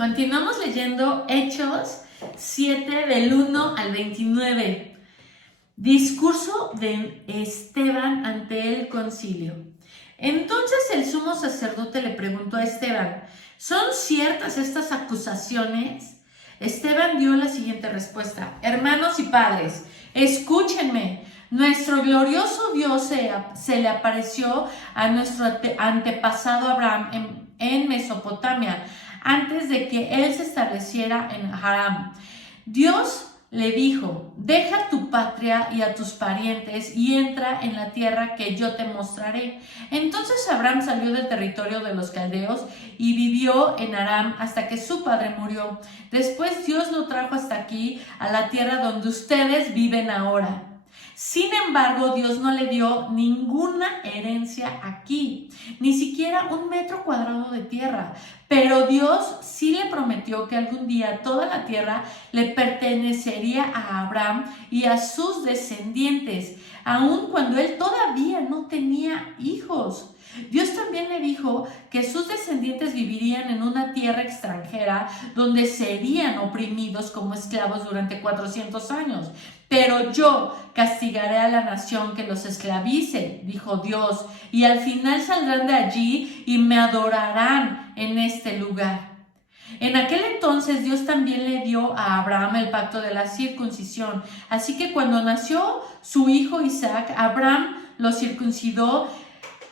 Continuamos leyendo Hechos 7 del 1 al 29. Discurso de Esteban ante el concilio. Entonces el sumo sacerdote le preguntó a Esteban, ¿son ciertas estas acusaciones? Esteban dio la siguiente respuesta: hermanos y padres, escúchenme. Nuestro glorioso Dios se le apareció a nuestro antepasado Abraham en Mesopotamia, antes de que él se estableciera en Harán. Dios le dijo: deja tu patria y a tus parientes y entra en la tierra que yo te mostraré. Entonces Abraham salió del territorio de los caldeos y vivió en Aram hasta que su padre murió. Después Dios lo trajo hasta aquí, a la tierra donde ustedes viven ahora. Sin embargo, Dios no le dio ninguna herencia aquí, ni siquiera 1 metro cuadrado de tierra. Pero Dios sí le prometió que algún día toda la tierra le pertenecería a Abraham y a sus descendientes, aun cuando él todavía no tenía hijos. Dios también le dijo que sus descendientes vivirían en una tierra extranjera donde serían oprimidos como esclavos durante 400 años. Pero yo castigaré a la nación que los esclavice, dijo Dios, y al final saldrán de allí y me adorarán en este lugar. En aquel entonces Dios también le dio a Abraham el pacto de la circuncisión. Así que cuando nació su hijo Isaac, Abraham lo circuncidó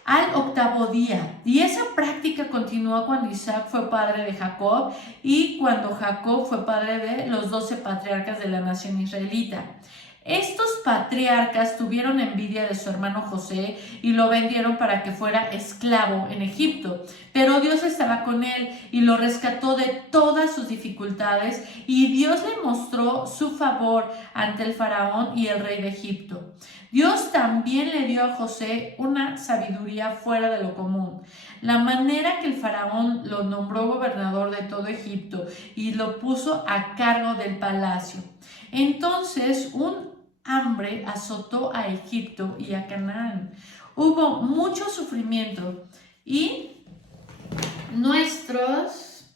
al 8º día. Y esa práctica continuó cuando Isaac fue padre de Jacob y cuando Jacob fue padre de los 12 patriarcas de la nación israelita. Estos patriarcas tuvieron envidia de su hermano José y lo vendieron para que fuera esclavo en Egipto. Pero Dios estaba con él y lo rescató de todas sus dificultades, y Dios le mostró su favor ante el faraón y el rey de Egipto. Dios también le dio a José una sabiduría fuera de lo común. La manera que el faraón lo nombró gobernador de todo Egipto y lo puso a cargo del palacio. Entonces un hambre azotó a Egipto y a Canaán. Hubo mucho sufrimiento y nuestros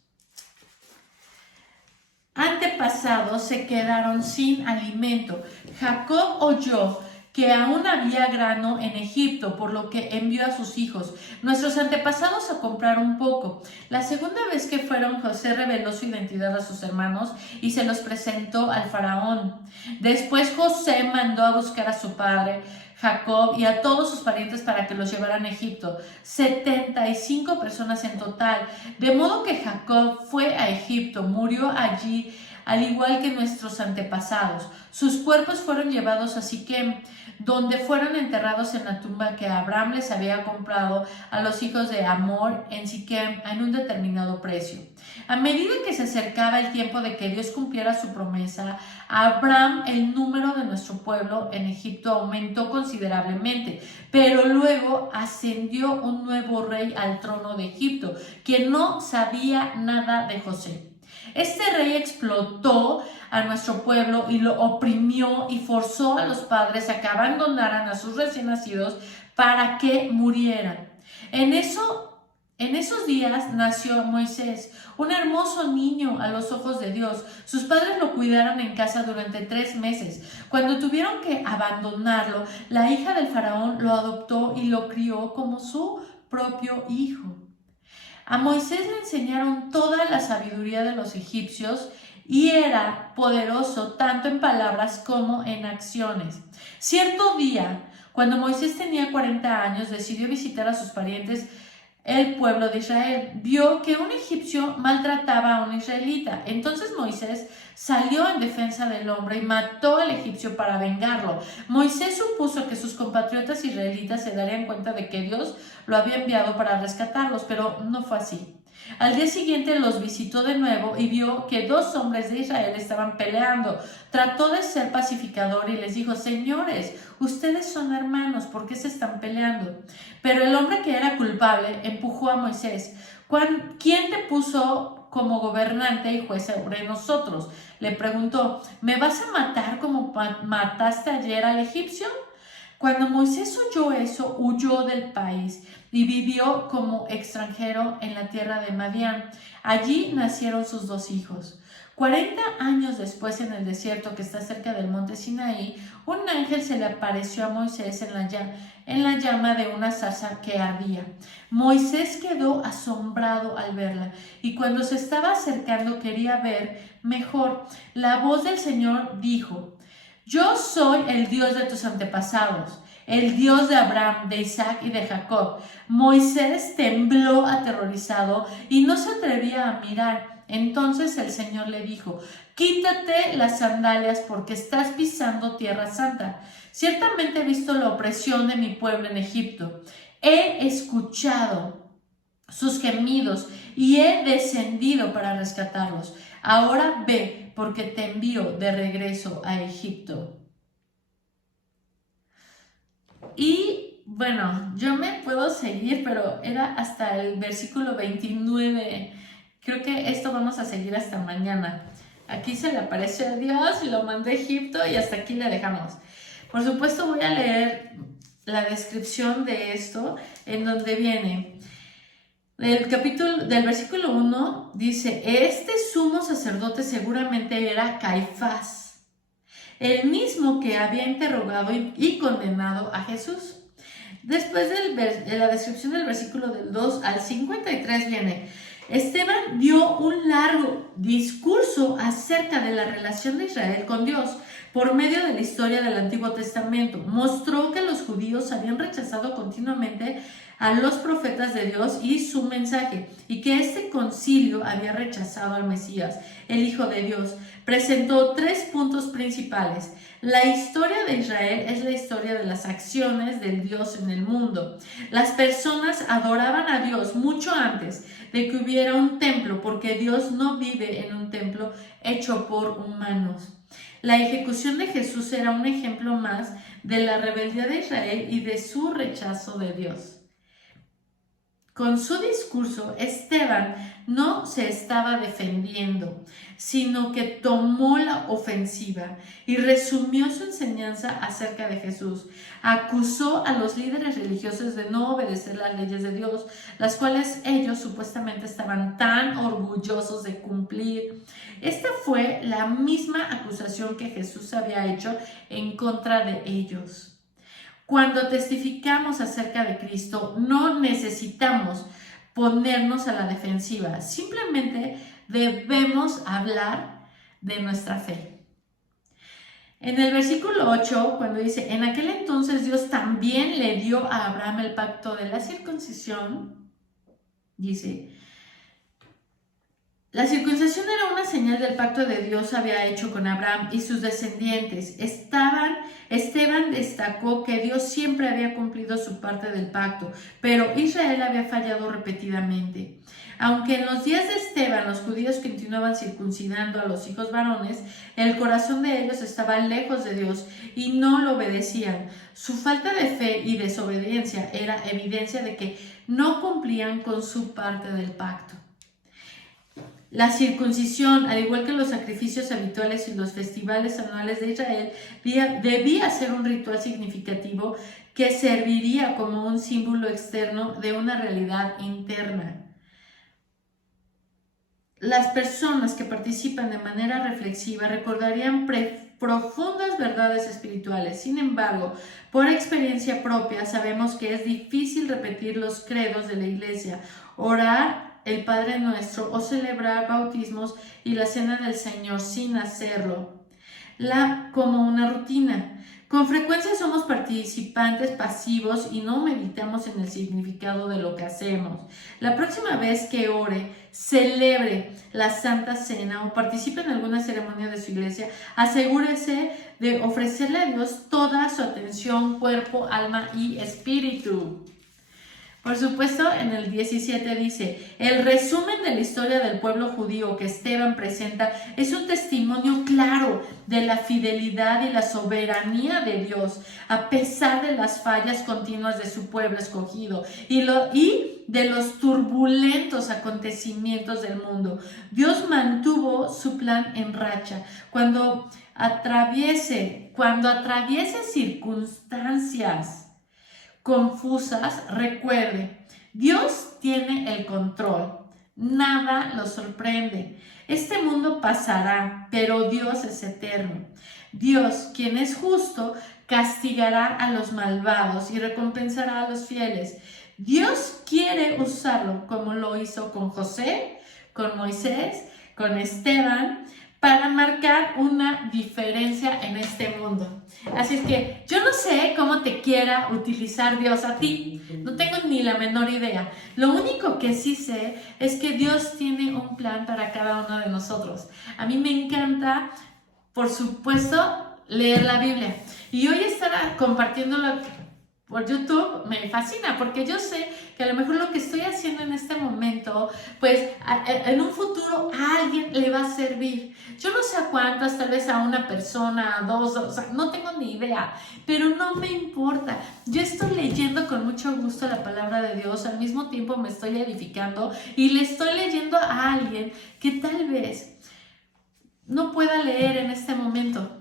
antepasados se quedaron sin alimento. Jacob oyó que aún había grano en Egipto, por lo que envió a sus hijos, nuestros antepasados, a comprar un poco. La segunda vez que fueron, José reveló su identidad a sus hermanos y se los presentó al faraón. Después José mandó a buscar a su padre Jacob y a todos sus parientes para que los llevaran a Egipto, 75 personas en total. De modo que Jacob fue a Egipto, murió allí, al igual que nuestros antepasados. Sus cuerpos fueron llevados a Siquem, donde fueron enterrados en la tumba que Abraham les había comprado a los hijos de Hamor en Siquem en un determinado precio. A medida que se acercaba el tiempo de que Dios cumpliera su promesa a Abraham, el número de nuestro pueblo en Egipto aumentó considerablemente, pero luego ascendió un nuevo rey al trono de Egipto, quien no sabía nada de José. Este rey explotó a nuestro pueblo y lo oprimió y forzó a los padres a que abandonaran a sus recién nacidos para que murieran. En esos días nació Moisés, un hermoso niño a los ojos de Dios. Sus padres lo cuidaron en casa durante 3 meses. Cuando tuvieron que abandonarlo, la hija del faraón lo adoptó y lo crió como su propio hijo. A Moisés le enseñaron toda la sabiduría de los egipcios y era poderoso tanto en palabras como en acciones. Cierto día, cuando Moisés tenía 40 años, decidió visitar a sus parientes, el pueblo de Israel. Vio que un egipcio maltrataba a un israelita. Entonces Moisés salió en defensa del hombre y mató al egipcio para vengarlo. Moisés supuso que sus compatriotas israelitas se darían cuenta de que Dios lo había enviado para rescatarlos, pero no fue así. Al día siguiente los visitó de nuevo y vio que 2 hombres de Israel estaban peleando. Trató de ser pacificador y les dijo: señores, ustedes son hermanos, ¿por qué se están peleando? Pero el hombre que era culpable empujó a Moisés. ¿Quién te puso como gobernante y juez sobre nosotros? Le preguntó. ¿Me vas a matar como mataste ayer al egipcio? Cuando Moisés oyó eso, huyó del país y vivió como extranjero en la tierra de Madián. Allí nacieron sus 2 hijos. 40 años después, en el desierto que está cerca del monte Sinaí, un ángel se le apareció a Moisés en la llama de una zarza que ardía. Moisés quedó asombrado al verla y cuando se estaba acercando quería ver mejor. La voz del Señor dijo: yo soy el Dios de tus antepasados, el Dios de Abraham, de Isaac y de Jacob. Moisés tembló aterrorizado y no se atrevía a mirar. Entonces el Señor le dijo: quítate las sandalias porque estás pisando tierra santa. Ciertamente he visto la opresión de mi pueblo en Egipto. He escuchado sus gemidos y he descendido para rescatarlos. Ahora ve, porque te envío de regreso a Egipto. Y bueno, yo me puedo seguir, pero era hasta el versículo 29. Creo que esto vamos a seguir hasta mañana. Aquí se le apareció a Dios, lo mandó a Egipto y hasta aquí le dejamos. Por supuesto voy a leer la descripción de esto, en donde viene del versículo 1, dice: este sumo sacerdote seguramente era Caifás, el mismo que había interrogado y condenado a Jesús. Después de la descripción del versículo del 2 al 53 viene: Esteban dio un largo discurso acerca de la relación de Israel con Dios por medio de la historia del Antiguo Testamento. Mostró que los judíos habían rechazado continuamente a los profetas de Dios y su mensaje, y que este concilio había rechazado al Mesías, el Hijo de Dios. Presentó 3 puntos principales. La historia de Israel es la historia de las acciones del Dios en el mundo. Las personas adoraban a Dios mucho antes de que hubiera un templo, porque Dios no vive en un templo hecho por humanos. La ejecución de Jesús era un ejemplo más de la rebeldía de Israel y de su rechazo de Dios. Con su discurso, Esteban no se estaba defendiendo, sino que tomó la ofensiva y resumió su enseñanza acerca de Jesús. Acusó a los líderes religiosos de no obedecer las leyes de Dios, las cuales ellos supuestamente estaban tan orgullosos de cumplir. Esta fue la misma acusación que Jesús había hecho en contra de ellos. Cuando testificamos acerca de Cristo, no necesitamos ponernos a la defensiva. Simplemente debemos hablar de nuestra fe. En el versículo 8, cuando dice: en aquel entonces Dios también le dio a Abraham el pacto de la circuncisión, dice: la circuncisión era una señal del pacto que Dios había hecho con Abraham y sus descendientes. Esteban destacó que Dios siempre había cumplido su parte del pacto, pero Israel había fallado repetidamente. Aunque en los días de Esteban los judíos continuaban circuncidando a los hijos varones, el corazón de ellos estaba lejos de Dios y no lo obedecían. Su falta de fe y desobediencia era evidencia de que no cumplían con su parte del pacto. La circuncisión, al igual que los sacrificios habituales y los festivales anuales de Israel, debía ser un ritual significativo que serviría como un símbolo externo de una realidad interna. Las personas que participan de manera reflexiva recordarían profundas verdades espirituales. Sin embargo, por experiencia propia sabemos que es difícil repetir los credos de la iglesia, orar el Padre Nuestro o celebrar bautismos y la Cena del Señor sin hacerlo como una rutina. Con frecuencia somos participantes pasivos y no meditamos en el significado de lo que hacemos. La próxima vez que ore, celebre la Santa Cena o participe en alguna ceremonia de su iglesia, asegúrese de ofrecerle a Dios toda su atención, cuerpo, alma y espíritu. Por supuesto, en el 17 dice: el resumen de la historia del pueblo judío que Esteban presenta es un testimonio claro de la fidelidad y la soberanía de Dios, a pesar de las fallas continuas de su pueblo escogido y de los turbulentos acontecimientos del mundo. Dios mantuvo su plan en racha. Cuando cuando atraviese circunstancias confusas, recuerde, Dios tiene el control. Nada lo sorprende. Este mundo pasará, pero Dios es eterno. Dios, quien es justo, castigará a los malvados y recompensará a los fieles. Dios quiere usarlo como lo hizo con José, con Moisés, con Esteban, para marcar una diferencia en este mundo. Así es que yo no sé cómo te quiera utilizar Dios a ti, no tengo ni la menor idea. Lo único que sí sé es que Dios tiene un plan para cada uno de nosotros. A mí me encanta, por supuesto, leer la Biblia. Y hoy estar compartiéndolo por YouTube me fascina, porque yo sé que a lo mejor lo que estoy haciendo en este momento, pues en un futuro a alguien le va a servir. Yo no sé a cuántas, tal vez a una persona, a dos, o sea, no tengo ni idea, pero no me importa. Yo estoy leyendo con mucho gusto la palabra de Dios, al mismo tiempo me estoy edificando y le estoy leyendo a alguien que tal vez no pueda leer en este momento.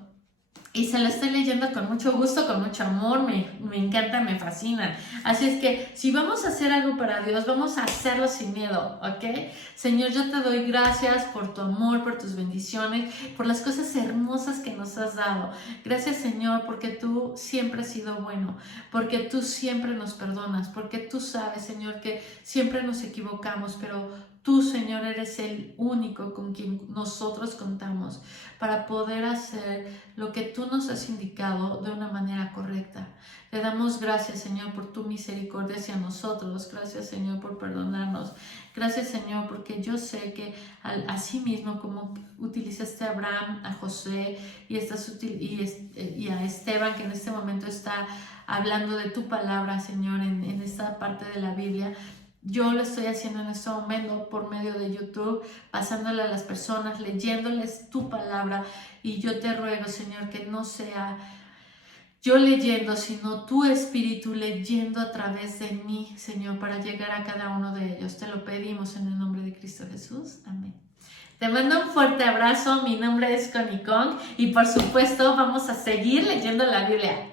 Y se lo estoy leyendo con mucho gusto, con mucho amor, me encanta, me fascina. Así es que si vamos a hacer algo para Dios, vamos a hacerlo sin miedo, ¿ok? Señor, yo te doy gracias por tu amor, por tus bendiciones, por las cosas hermosas que nos has dado. Gracias, Señor, porque tú siempre has sido bueno, porque tú siempre nos perdonas, porque tú sabes, Señor, que siempre nos equivocamos, pero tú, Señor, eres el único con quien nosotros contamos para poder hacer lo que tú nos has indicado de una manera correcta. Te damos gracias, Señor, por tu misericordia hacia nosotros. Gracias, Señor, por perdonarnos. Gracias, Señor, porque yo sé que así mismo como utilizaste a Abraham, a José y a Esteban, que en este momento está hablando de tu palabra, Señor, en esta parte de la Biblia, yo lo estoy haciendo en este momento por medio de YouTube, pasándole a las personas, leyéndoles tu palabra. Y yo te ruego, Señor, que no sea yo leyendo, sino tu Espíritu leyendo a través de mí, Señor, para llegar a cada uno de ellos. Te lo pedimos en el nombre de Cristo Jesús. Amén. Te mando un fuerte abrazo. Mi nombre es Connie Kong y por supuesto vamos a seguir leyendo la Biblia.